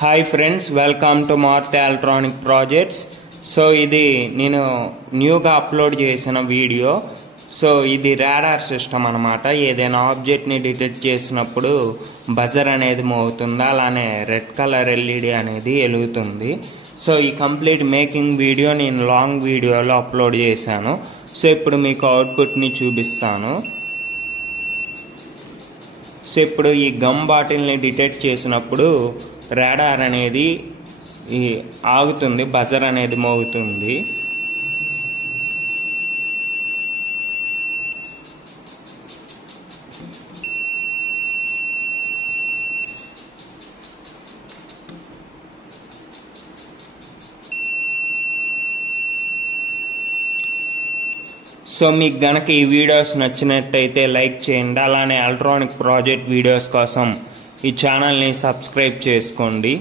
Hi friends, welcome to మార్త్ electronic projects. So ఇది నేను న్యూగా అప్లోడ్ చేసిన వీడియో. సో ఇది రాడార్ సిస్టమ్ అనమాట. ఏదైనా ఆబ్జెక్ట్ని డిటెక్ట్ చేసినప్పుడు బజర్ అనేది మోగుతుంది, అలానే రెడ్ కలర్ ఎల్ఈడి అనేది వెలుగుతుంది. సో ఈ కంప్లీట్ మేకింగ్ వీడియో నేను లాంగ్ వీడియోలో అప్లోడ్ చేశాను. సో ఇప్పుడు మీకు అవుట్పుట్ని చూపిస్తాను. సో ఇప్పుడు ఈ గమ్ బాటిల్ని డిటెక్ట్ చేసినప్పుడు రాడార్ అనేది ఆగుతుంది, బజర్ అనేది మోగుతుంది. సో మీకు గనక ఈ వీడియోస్ నచ్చినట్టయితే లైక్ చేయండి. అలానే ఎలక్ట్రానిక్ ప్రాజెక్ట్ వీడియోస్ కోసం ఈ ఛానల్ని సబ్స్క్రైబ్ చేసుకోండి.